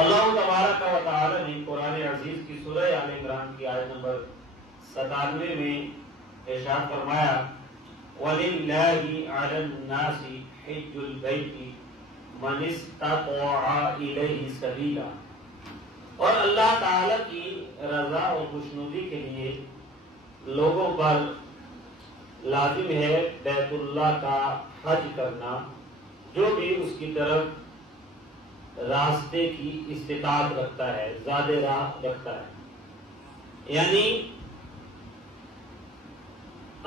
اللہ تبارک و تعالی نے قرآن عزیز کی سورہ آل عمران کی آیت نمبر 97 میں ارشاد فرمایا وَلِلَّهِ عَلَى النَّاسِ حِجُّ الْبَيْتِ مَنِ اسْتَطَاعَ إِلَيْهِ سَبِيلًا، اور اللہ تعالی کی رضا اور خوشنودی کے لیے لوگوں پر لازم ہے بیت اللہ کا حج کرنا جو بھی اس کی طرف راستے کی استطاعت رکھتا ہے، زیادہ راہ رکھتا ہے۔ یعنی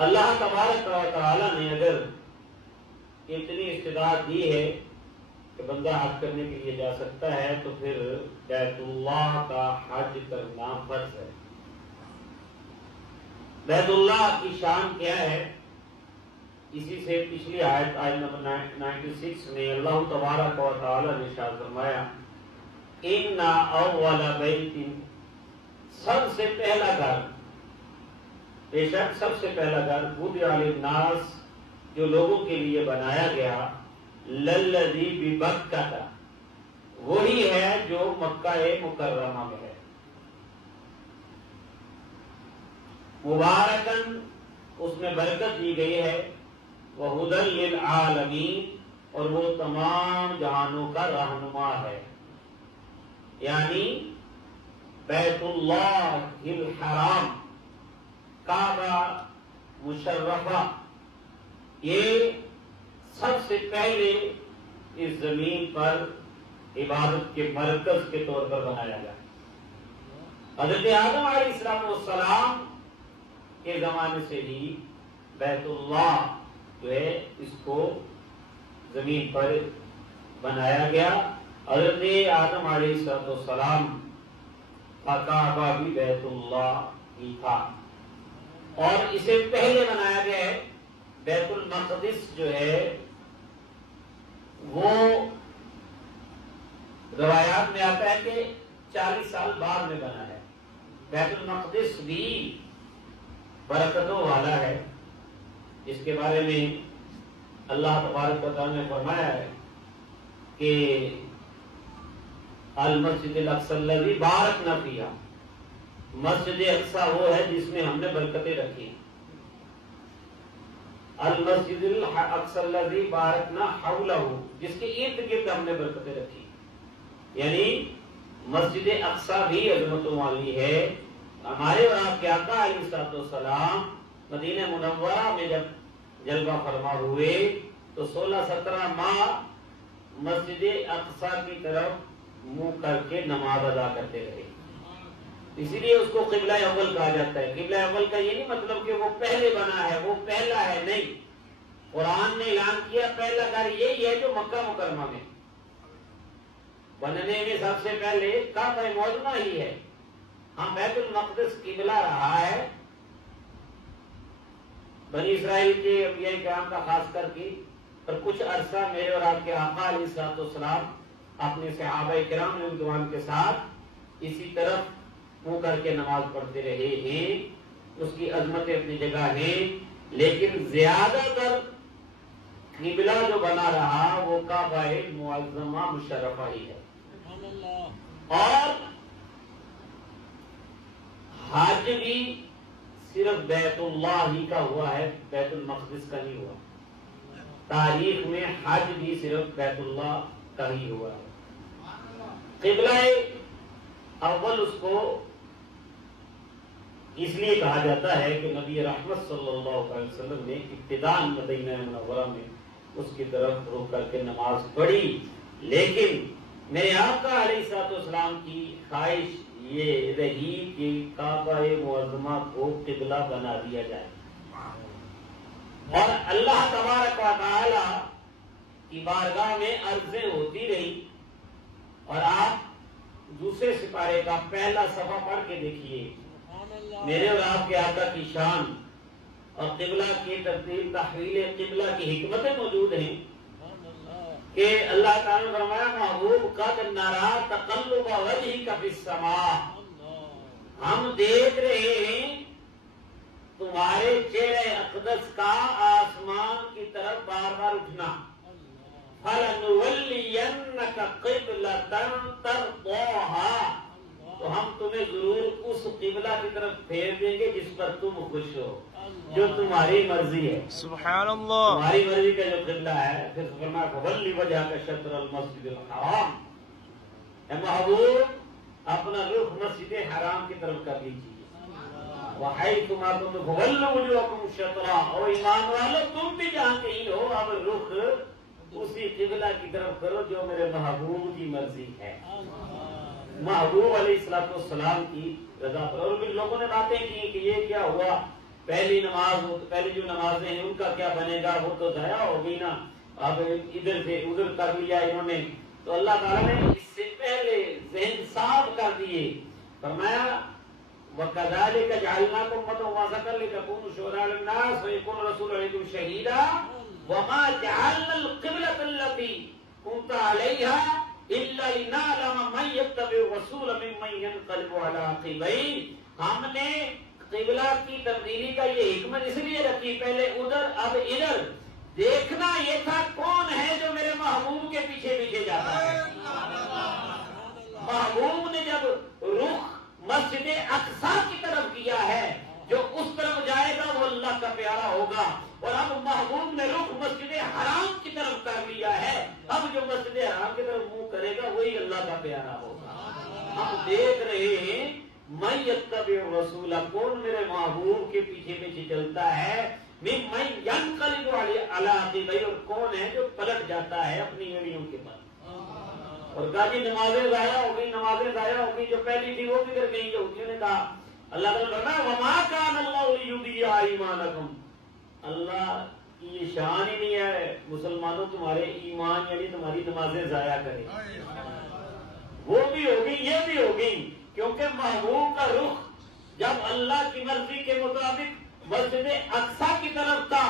اللہ تبارک و تعالی نے اگر اتنی استطاعت دی ہے کہ بندہ حج کرنے کے لیے جا سکتا ہے تو پھر بیت اللہ کا حج کرنا فرض ہے۔ بیت اللہ کی شان کیا ہے؟ اسی سے پچھلی آیت نمبر 96 میں اللہ تبارک و تعالی نے ارشاد فرمایا ان اول بیت، سب سے پہلا گھر، بے شک سب سے پہلا گھر وضع للناس، جو لوگوں کے لیے بنایا گیا، للذی ببکہ، وہی ہے جو مکہ مکرمہ میں ہے، مبارکن، اس میں برکت دی گئی ہے، وَهُدًى لِلْعَالَمِينَ، اور وہ تمام جہانوں کا رہنما ہے۔ یعنی بیت اللہ الحرام، کعبہ مشرفہ، یہ سب سے پہلے اس زمین پر عبادت کے مرکز کے طور پر بنایا گیا۔ حضرت آدم علیہ السلام کے زمانے سے ہی بیت اللہ جو ہے اس کو زمین پر بنایا گیا۔ حضرت آدم علیہ السلام کا کعبہ بھی بیت اللہ ہی تھا، اور اسے پہلے بنایا گیا ہے بیت المقدس جو ہے، وہ روایات میں آتا ہے کہ 40 سال بعد میں بنا ہے۔ بیت المقدس بھی برکتوں والا ہے، اس کے بارے میں اللہ تبارک و تعالی نے فرمایا ہے کہ المسجد الاقصی الذی بارکنا فیہا، مسجد اقصی وہ ہے جس میں ہم نے برکتیں رکھی، المسجد الاقصی الذی بارکنا حولہ، جس کے ارد گرد ہم نے برکتیں رکھی۔ یعنی مسجد اقصی بھی عظمتوں والی ہے۔ ہمارے اور آپ کے آقا علیہ السلام مدینہ منورہ میں جب جلوہ فرما ہوئے تو 16-17 ماہ مسجد اقصی کی طرف منہ کر کے نماز ادا کرتے رہے، اسی لیے اس کو قبلہ اول کہا جاتا ہے۔ قبلہ اول کا یہ نہیں مطلب کہ وہ پہلے بنا ہے، وہ پہلا ہے، نہیں، قرآن نے اعلان کیا پہلا گھر یہی ہے جو مکہ مکرمہ میں بننے میں سب سے پہلے کعبہ معظمہ ہی ہے۔ ہاں، بیت المقدس قبلہ رہا ہے بنی اسرائیل کے انبیاء کرام کا خاص کر کے، اور کچھ عرصہ میرے اور آپ کے آقا علیہ السلام اپنے صحابہ کرام رضوان کے ساتھ اسی طرف منہ کر کے نماز پڑھتے رہے ہیں۔ اس کی عظمت اپنی جگہ ہے، لیکن زیادہ تر قبلہ جو بنا رہا وہ کعبہ معظمہ مشرفہ ہی ہے۔ اور حج بھی صرف بیت اللہ ہی کا ہوا ہے، بیت المقدس کا نہیں ہوا۔ تاریخ میں حج بھی صرف بیت اللہ کا ہی ہوا ہے۔ قبلہ اول اس کو اس لیے کہا جاتا ہے کہ نبی رحمت صلی اللہ علیہ وسلم نے ابتداء مدینہ منورہ میں اس کی طرف رخ کر کے نماز پڑھی، لیکن میرے آقا علیہ السلام کی خواہش یہ رہی کہ کعبہ معظمہ کو قبلہ بنا دیا جائے، اور اللہ تبارک و تعالی کی بارگاہ میں عرضیں ہوتی رہی۔ اور آپ دوسرے سپارے کا پہلا صفحہ پڑھ کے دیکھیے، میرے اور آپ کے آقا کی شان اور قبلہ کی تبدیل تحویل قبلہ کی حکمتیں موجود ہیں کہ اللہ تعالیٰ نے فرمایا محبوب قد نرا تقلب وجہک فی السماء، ہم دیکھ رہے ہیں تمہارے چہرے اقدس کا آسمان کی طرف بار بار اٹھنا، فَلَنُوَلِّيَنَّكَ لَنَوَلِّيَنَّكَ قِبْلَةً تَرْضَاهَا، تو ہم تمہیں ضرور اس قبلہ کی طرف پھیر دیں گے جس پر تم خوش ہو، جو تمہاری مرضی ہے. سبحان اللہ. تمہاری مرضی کا جو قبلہ ہے. پھر فرمایا فَوَلِّ وَجْهَكَ شَطْرَ الْمَسْجِدِ الْحَرَامِ، اے محبوب اپنا رخ مسجد حرام کی طرف کر لیجیے. وَحَيْثُ مَا كُنتُمْ فَوَلُّوا وُجُوهَكُمْ شَطْرَهُ، اور ایمان والو تم بھی جہاں کہیں ہو اب رخ اسی قبلہ کی طرف کرو جو میرے محبوب کی مرضی ہے. محبوب علیہ السلام کی رضا پر. اور بھی لوگوں نے باتیں کی کہ یہ کیا ہوا، پہلی جو نمازیں ہیں ان کا کیا بنے گا، وہ تو ضائع ہو گئی نا، اب ادھر سے ادھر کر لیا انہوں نے. تو اللہ تعالیٰ نے اس سے پہلے ذہن صاف کر دیے. فرمایا وَكَذَلِكَ جَعَلْنَاكُمْ أُمَّةً وَسَطًا لِتَكُونُوا شُهَدَاءَ عَلَى النَّاسِ وَيَكُونَ الرَّسُولُ عَلَيْكُمْ شَهِيدًا وَمَا جَعَلْنَا الْقِبْلَةَ الَّتِي كُنتَ عَلَيْهَا إِلَّا لِنَعْلَمَ مَن يَتَّبِعُ الرَّسُولَ مِمَّن يَنقَلِبُ عَلَىٰ عَقِبَيْهِ. ہم نے قبلہ کی تبدیلی کا یہ حکمت اس لیے رکھی، پہلے ادھر اب ادھر. دیکھنا یہ تھا کون ہے جو میرے محبوب کے پیچھے پیچھے جاتا ہے. محبوب نے جب رخ مسجد اقصی کی طرف کیا ہے، جو اس طرف جائے گا وہ اللہ کا پیارا ہوگا. اور اب محبوب نے رخ مسجد حرام کی طرف کر لیا ہے، اب جو مسجد حرام کی طرف منہ کرے گا وہی اللہ کا پیارا ہوگا. ہم دیکھ رہے ہیں من یتبع الرسول، کون میرے محبوب کے پیچھے پیچھے چلتا ہے، ممن ینقلب علی عقبیہ، اور کون ہے جو پلٹ جاتا ہے اپنی ایڑیوں کے پر. اور کہا جی نمازیں ضائع ہو گئی جو پہلی تھی وہ بھی کر گئی. یہودیوں نے کہا، اللہ تعالیٰ نے فرمایا وَمَا كَانَ اللَّهُ لِيُضِيعَ إِيمَانَكُمْ، اللہ کی یہ شان ہی نہیں ہے مسلمانوں تمہارے ایمان یعنی تمہاری نمازیں ضائع کرے. وہ بھی ہوگی یہ بھی ہوگی، کیونکہ محبوب کا رخ جب اللہ کی مرضی کے مطابق مسجد اقصی کی طرف تھا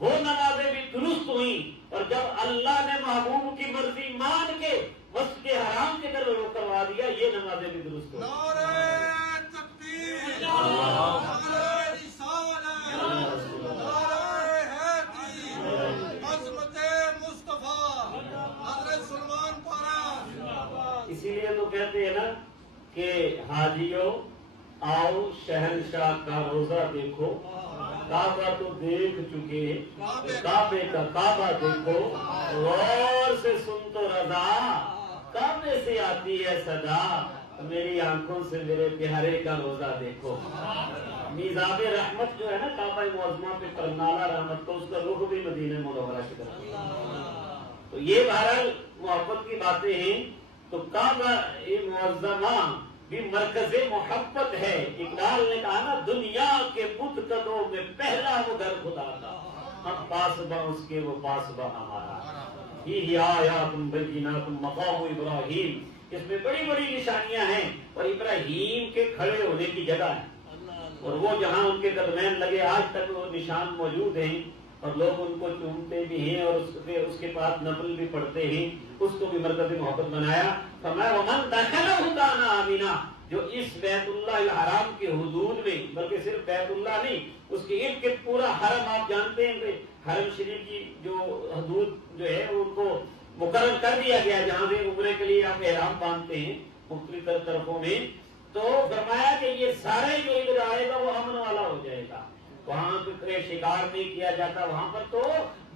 وہ نمازیں بھی درست ہوئیں، اور جب اللہ نے محبوب کی مرضی مان کے مسجد حرام کی طرف رخ کروا دیا یہ نمازیں بھی درست ہوئیں. نعرہ تکبیر، نعرہ رسالت، نعرہ حیدری، عظمت مصطفیٰ حضرت سلمان پارا. اسی لیے تو کہتے ہیں نا کہ حاجیوں آؤ شہنشاہ کا روزہ دیکھو، کعبہ تو دیکھ چکے، کعبے کا کعبہ دیکھو، غور سے سن تو رضا، کعبے سے آتی ہے صدا، میری آنکھوں سے میرے پیارے کا روزہ دیکھو. میزاب رحمت جو ہے نا کعبہ معظمہ پہ کرنالا رحمت کو، اس کا رخ بھی مدینہ منورہ کی طرف. تو یہ بہرحال محبت کی باتیں ہیں. تو کعبہ معظمہ بھی مرکز محبت ہے. اقبال نے کہا نا دنیا کے بت قدوں میں پہلا وہ گھر خدا تھا، ہم پاسباں اس کے وہ پاسباں ہمارا. ہی آیات بینات مقام ابراہیم، اس میں بڑی بڑی نشانیاں ہیں اور ابراہیم کے کھڑے ہونے کی جگہ ہے. اور وہ جہاں ان کے قدمین لگے آج تک وہ نشان موجود ہیں اور لوگ ان کو چومتے بھی ہیں اور اس کے پاس نفل بھی پڑھتے ہیں. اس کو بھی مرکز محبت بنایا. فرمایا ومن دخلہ کان آمنا، جو اس بیت اللہ الحرام کے حدود میں، بلکہ صرف بیت اللہ نہیں اس کے ارد گرد پورا حرم، آپ جانتے ہیں کہ حرم شریف کی جو حدود جو ہے ان کو مقرر کر دیا گیا جہاں سے عمرے کے لیے آپ احرام باندھتے ہیں مختلف طرفوں میں. تو فرمایا کہ یہ سارے جو ادھر آئے گا وہ امن والا ہو جائے گا، وہاں پہ شکار نہیں کیا جاتا، وہاں پر تو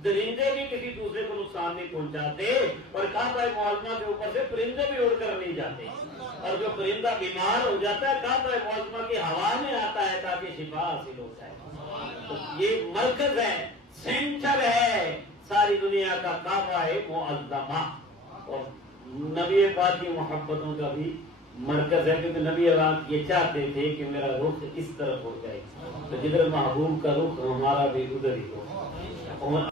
درندے بھی کسی دوسرے کو نقصان نہیں پہنچاتے، اور کعبہ معظمہ کے اوپر سے پرندے بھی اڑ کر نہیں جاتے. اور جو پرندہ بیمار ہو جاتا ہے کعبہ معظمہ کی ہوا میں آتا ہے تاکہ شفا حاصل ہو جائے. تو یہ مرکز ہے، سینٹر ہے ساری دنیا کا کعبہ معظمہ، اور نبی پاک کی محبتوں کا بھی مرکز ہے. کیونکہ نبی پاک یہ چاہتے تھے کہ میرا رخ اس طرف ہو جائے، تو جدھر محبوب کا رخ ہمارا بھی ادھر ہی ہو.